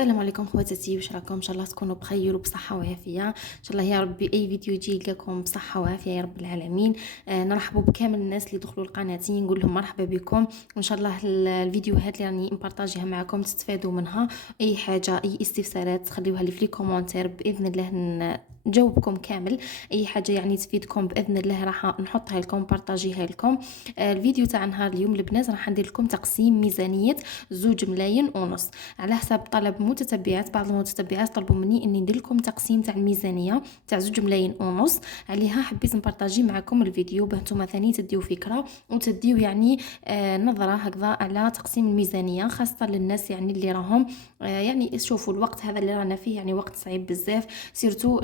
السلام عليكم خواتاتي، واش راكم؟ ان شاء الله تكونوا بخير وبصحه وعافيه. ان شاء الله يا ربي اي فيديو يجي لكم بصحه وعافيه يا رب العالمين. نرحبوا بكامل الناس اللي دخلوا لقناتي، نقول لهم مرحبا بكم. وان شاء الله الفيديوهات اللي راني نبارطاجيها معكم تستفادوا منها. اي حاجه اي استفسارات خليوها لي في لي كومونتير، باذن الله نجاوبكم كامل. اي حاجه يعني تفيدكم باذن الله راح نحطها لكم، بارطاجيها لكم. الفيديو تاع نهار اليوم البنات راح ندير لكم تقسيم ميزانيه 2,500,000 على حسب طلب متتبعات. بعض المتتبعات طلبوا مني اني ندير لكم تقسيم تاع الميزانيه تاع 2,500,000. عليها حبيت نبارطاجي معكم الفيديو باه نتوما ثاني تديو فكره وتديو يعني نظره هكذا على تقسيم الميزانيه، خاصه للناس يعني اللي راهم يعني شوفوا الوقت هذا اللي رانا فيه يعني وقت صعيب بزاف، سيرتو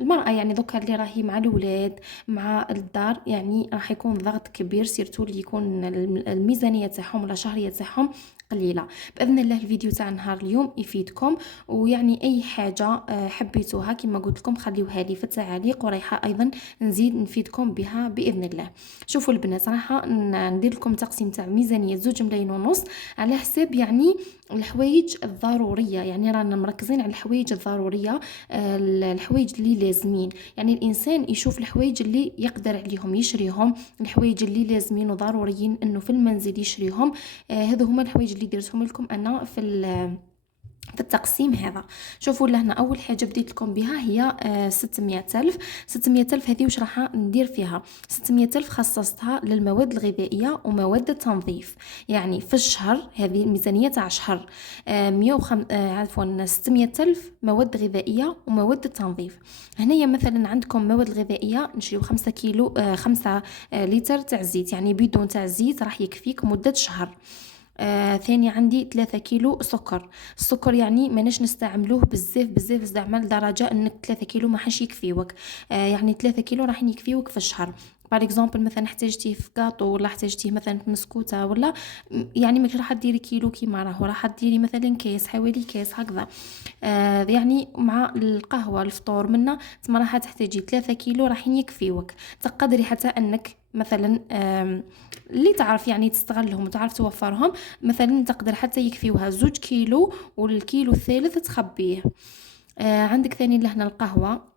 المرأة يعني دوكا اللي راهي مع الولاد مع الدار، يعني راح يكون ضغط كبير، سيرتو اللي يكون الميزانية تاعهم ولا شهرية تاعهم قليلة. بإذن الله الفيديو تاع نهار اليوم يفيدكم، ويعني أي حاجة حبيتوها كما قلت لكم خليوها لي في التعاليق، ورايحة أيضا نزيد نفيدكم بها بإذن الله. شوفوا البنات، راح ندير لكم تقسيم تاع ميزانية 2,500,000 على حساب يعني الحوايج الضرورية. يعني رانا مركزين على الحوايج الضرورية، الحوايج اللي لازمين، يعني الانسان يشوف الحوايج اللي يقدر عليهم يشريهم، الحوايج اللي لازمين وضروريين انه في المنزل يشريهم. هذو هما الحوايج اللي درتهم لكم انا في التقسيم هذا. شوفوا لهنا اول حاجه بديت لكم بها هي 600,000. 600,000 هذه واش راح ندير فيها؟ 600,000 خصصتها للمواد الغذائيه ومواد التنظيف. يعني في الشهر هذه الميزانيه تاع شهر 600,000 مواد غذائيه ومواد التنظيف. هنايا مثلا عندكم مواد غذائيه نشريو 5 كيلو 5 لتر تاع الزيت، يعني بدون تاع الزيت راح يكفيك مده شهر. ثاني عندي 3 كيلو سكر. السكر يعني ماناش نستعملوه بزاف استعمال لدرجة انك 3 كيلو ما حش يكفيوك. يعني 3 كيلو راح يكفيوك في الشهر. بار اكزومبل مثلا احتاجتيه في كاطو ولا احتاجتيه مثلا في مسكوته ولا يعني مش راح ديري كيلو كيما راهو، راح ديري مثلا كيس حوالي كيس هكذا. يعني مع القهوه الفطور منا تما راح تحتاجي 3 كيلو راح يكفيوك. تقدري حتى انك مثلا اللي تعرف يعني تستغلهم وتعرف توفرهم، مثلا تقدر حتى يكفيوها 2 كيلو والكيلو الثالث تخبيه. عندك ثاني لهنا القهوة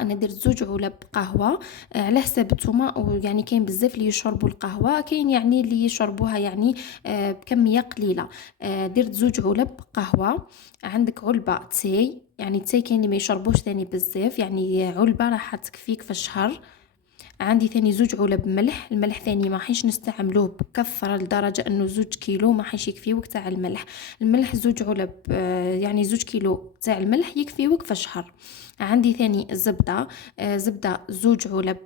أنا درت 2 علب قهوة على حساب التوما. ويعني كاين بزاف اللي يشربوا القهوة، كاين يعني اللي يشربوها يعني بكمية قليلة. درت 2 علب قهوة. عندك علبة تاي، يعني التاي كاين اللي ما يشربوش ثاني بزاف، يعني علبة راح تكفيك في الشهر. عندي ثاني 2 علب ملح. الملح ثاني ما حيش نستعملوه بكثرة لدرجة انه 2 كيلو ما حيش يكفيوك تاع الملح. الملح 2 علب يعني 2 كيلو تاع الملح يكفيوك في شهر. عندي ثاني الزبدة. زبدة 2 علب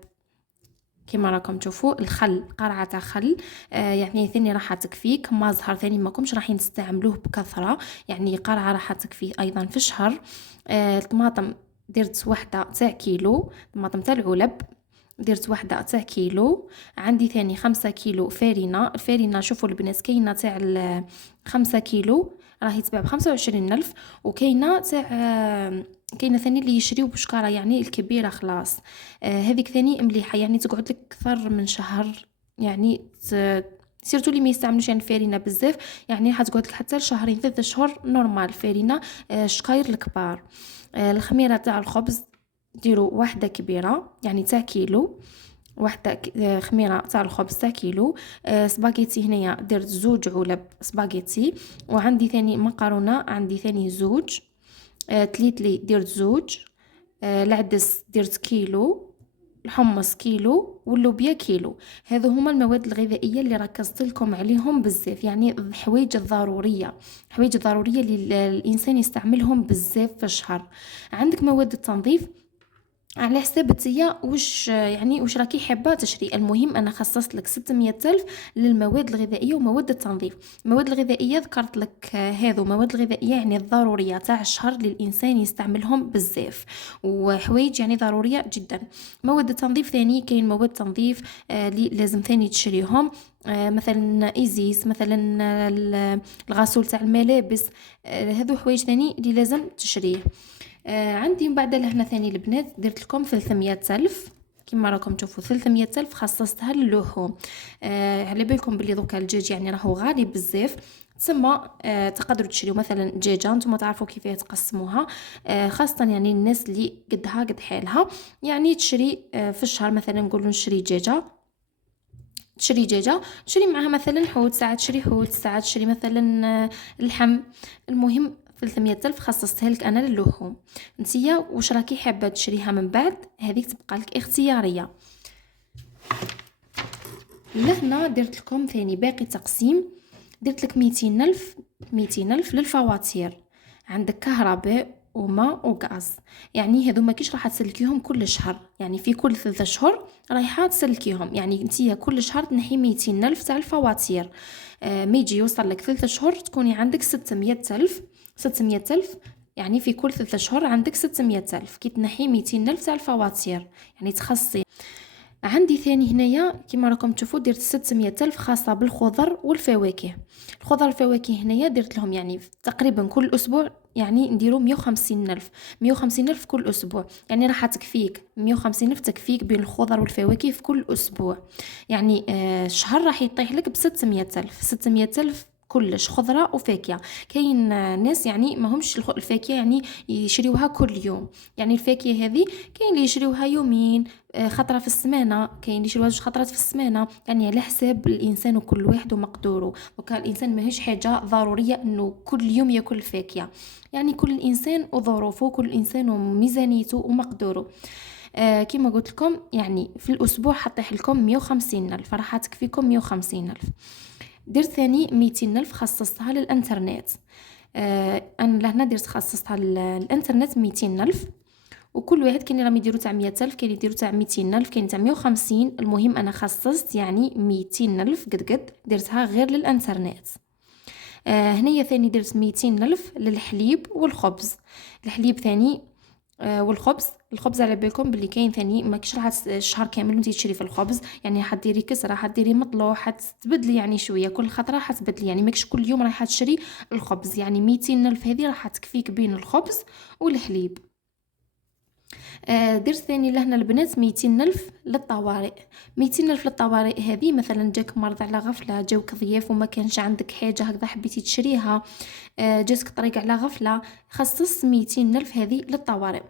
كما راكم تشوفوا. الخل قرعة تاع خل يعني ثاني راح تكفيك. ما زهر ثاني ماكمش راح نستعملوه بكثرة، يعني قرعة راح تكفي ايضا في الشهر. الطماطم درت وحدة تاع كيلو، طماطم تاع العلب درت وحده تاع كيلو. عندي ثاني 5 كيلو فرينه. الفرينه شوفوا البنات كاينه تاع 5 كيلو راهي تباع ب25,000، وكاينه تاع كاينه ثاني اللي يشريو بشكاره يعني الكبيره خلاص. هذيك ثاني مليحه يعني تقعد لك اكثر من شهر، يعني سيرتو اللي ما يستعملوش يعني الفارينه بزاف، يعني حتقعد لك حتى لشهرين 3 شهور نورمال الفارينه. شكاير الكبار. الخميره تاع الخبز ديروا واحدة كبيرة يعني تاع كيلو، واحدة خميرة تاع الخبز تاع كيلو. سباغيتي هنايا درت 2 علب سباغيتي. وعندي ثاني مقارونة، عندي ثاني 2. تليتلي درت 2. العدس درت كيلو. الحمص كيلو واللوبيا كيلو. هذو هما المواد الغذائية اللي ركزت لكم عليهم بزاف، يعني الحوايج الضرورية، الحوايج الضرورية اللي الإنسان يستعملهم بزاف في الشهر. عندك مواد التنظيف على حساب نتيا واش راكي حابه تشري. المهم انا خصصت لك 600,000 للمواد الغذائيه ومواد التنظيف. المواد الغذائيه ذكرت لك هذو مواد الغذائيه يعني الضروريه تاع الشهر للانسان يستعملهم بزاف، وحوايج يعني ضروريه جدا. مواد التنظيف ثاني كاين مواد تنظيف اللي لازم ثاني تشريهم. مثلا ايزيس، مثلا الغسول تاع الملابس. هذو حوايج ثاني اللي لازم تشريه. عندي من بعد لهنا ثاني البنات درت لكم 300,000 كما راكم تشوفوا. 300,000 خصصتها للحوم. على بالكم بلي دوكا الدجاج يعني راهو غالي بزاف. تسمى تقدروا تشريو مثلا دجاجه نتوما تعرفوا كيفاه تقسموها. خاصه يعني الناس اللي قدها قد حالها، يعني تشري في الشهر مثلا نقولوا نشري دجاجه، تشري معاها مثلا حوت، ساعات تشري حوت، ساعات تشري مثلا اللحم. المهم 300 ألف خصصتها لك انا للحوم. نتيا واش راكي حابه تشريها من بعد، هذيك تبقى لك اختياريه. لهنا درت لكم ثاني باقي تقسيم، درت لك 200 ألف، 200 ألف للفواتير. عندك كهرباء وماء وغاز، يعني هذو ما كيش راح تسلكيهم كل شهر، يعني في كل 3 شهور رايحه تسلكيهم. يعني انتيا كل شهر تنحي 200 ألف تاع الفواتير. ما يجي يوصل لك 3 شهور تكوني عندك 600 ألف، 600 ألف. يعني في كل 3 شهور عندك 600 ألف كي تنحي 200 ألف تاع الفواتير، يعني تخصصي. عندي ثاني هنايا كيما راكم تشوفوا درت 600 ألف خاصة بالخضر والفواكه. الخضر والفواكه هنايا درت لهم يعني تقريبا كل أسبوع، يعني نديرو 150 ألف، 150 ألف كل أسبوع. يعني راح تكفيك 150 ألف، تكفيك بين الخضر والفواكه في كل أسبوع. يعني الشهر راح يطيح لك ب600 ألف، 600 ألف كلش خضرة وفاكهة. كاين ناس يعني ما همش الفاكهة يعني يشريوها كل يوم، يعني الفاكهة هذه كاين اللي يشريوها يومين، خطرة في السمانة، كاين اللي يشريوها 2 خطرات في السمانة، يعني على حساب الانسان وكل واحد ومقدوره. وكان الانسان ماهيش حاجة ضرورية انه كل يوم ياكل الفاكهة، يعني كل انسان وظروفه، كل انسان وميزانيته ومقدوره. كما قلت لكم يعني في الاسبوع حطيح لكم 150 ألف، راح تكفيكم 150 ألف. درت ثاني 200 ألف خصصتها للانترنت. انا لهنا درت خصصتها للانترنت 200 ألف. وكل واحد كاين اللي راهم يديروا تاع 100 ألف، كاين يديروا تاع 200 ألف، كاين تاع 150. المهم انا خصصت يعني 200 ألف قد درتها غير للانترنت. هنايا ثاني درت 200 ألف للحليب والخبز. الحليب ثاني والخبز. الخبز على بالكم باللي كاين ثاني ما كش راح الشهر كامل وانتي تشري في الخبز، يعني حديري كسره، حديري مطلوع، حتبدلي يعني شويه كل خطره حتبدلي، يعني ماكش كل يوم راح تشري الخبز. يعني 200 ألف هذه راح تكفيك بين الخبز والحليب. درت ثاني لهنا البنات 200 ألف للطوارئ. 200 ألف للطوارئ هذه مثلا جاك مرض على غفلة، جاوك ضياف وما كانش عندك حاجة هكذا حبيتي تشريها، جاتك طريق على غفلة، خصص 200 ألف هذه للطوارئ.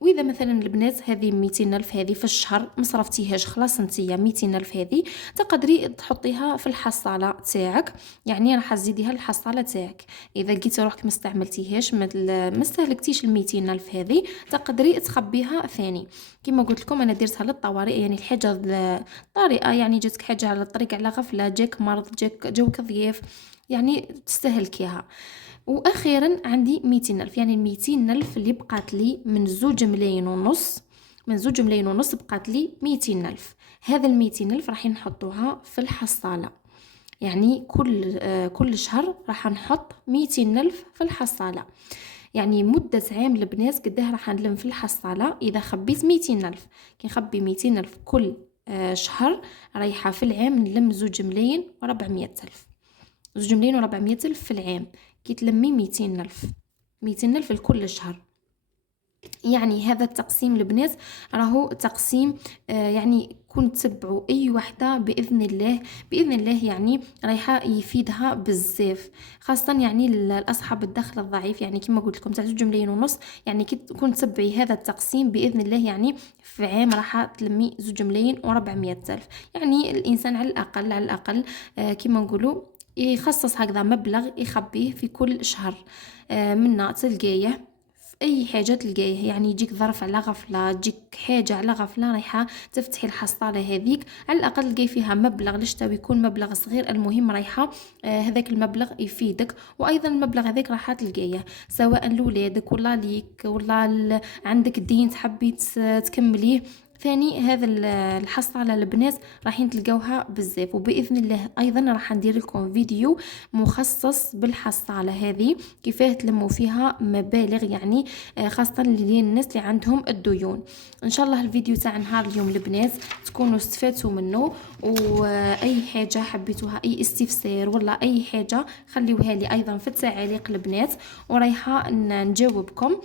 وإذا مثلا البنات هذه 200 ألف هذه في الشهر مصرفتيهاش خلاص انتيا 200 ألف هذه تقدري تحطيها في الحصالة تاعك، يعني راح تزيديها للحصالة تاعك. إذا لقيتي روحك ما استعملتيهاش ما استهلكتيش 200 ألف هذه تقدري تخبيها ثاني. كما قلت لكم انا درتها للطوارئ، يعني الحاجه الطارئه، يعني جاتك حاجه على الطريق على غفله، جاك مرض، جوك ضياف، يعني تستهلكيها. واخيرا عندي 200 ألف، يعني 200 ألف اللي بقات لي من 2 ملايين ونص، من 2 ملايين ونص بقات لي 200 ألف. هذا 200 ألف راح نحطوها في الحصالة، يعني كل شهر راح نحط 200 ألف في الحصالة. يعني مدة عام البنات قداه راح نلم في الحصالة إذا خبيت 200 ألف. كي نخبي 200 ألف كل شهر رايحة في العام نلم 2 ملايين و400 ألف، 2 ملايين و400 ألف في العام. كي تلمي 200 ألف، 200 ألف لكل شهر. يعني هذا التقسيم البنات راهو تقسيم يعني كنت تبعوا اي وحده باذن الله، باذن الله يعني رايحه يفيدها بزاف، خاصه يعني الاصحاب الدخل الضعيف. يعني كما قلت لكم تاع 2 ملايين ونص، يعني كي كنت تبعي هذا التقسيم باذن الله يعني في عام راح تلمي 2 ملايين و400 ألف. يعني الانسان على الاقل، على الاقل كما نقولوا يخصص هكذا مبلغ يخبيه في كل شهر. منا تلقايه اي حاجه تلقايه، يعني يجيك ظرف على غفله، تجيك حاجه على غفله رايحه تفتحي الحصاله هذيك، على الاقل تلقاي فيها مبلغ لشتا يكون مبلغ صغير، المهم رايحه هذاك المبلغ يفيدك. وايضا المبلغ هذاك راح تلقايه سواء لولادك ولا ليك ولا عندك دين تحبي تكمليه. ثاني هذا الحصالة البنات راح تلقاوها بزاف، وبإذن الله أيضا راح ندير لكم فيديو مخصص بالحصالة هذه كيفاه تلموا فيها مبالغ، يعني خاصة للناس اللي عندهم الديون. إن شاء الله الفيديو تاع نهار اليوم البنات تكونوا استفدتوا منه، وأي حاجة حبيتوها أي استفسار ولا أي حاجة خليوها لي أيضا في التعاليق البنات، ورايحة نجاوبكم.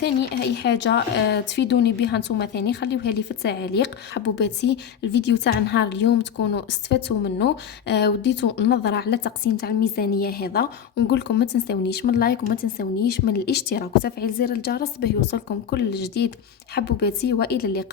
ثاني أي حاجة تفيدوني بها نتوما ثاني خليوها لي لي في التعاليق. حبوباتي الفيديو تاع نهار اليوم تكونوا استفدتوا منه، وديتوا نظره على التقسيم تاع الميزانيه هذا. ونقول لكم ما تنسونيش من لايك وما تنسونيش من الاشتراك وتفعيل زر الجرس باه يوصلكم كل جديد. حبوباتي والى اللقاء.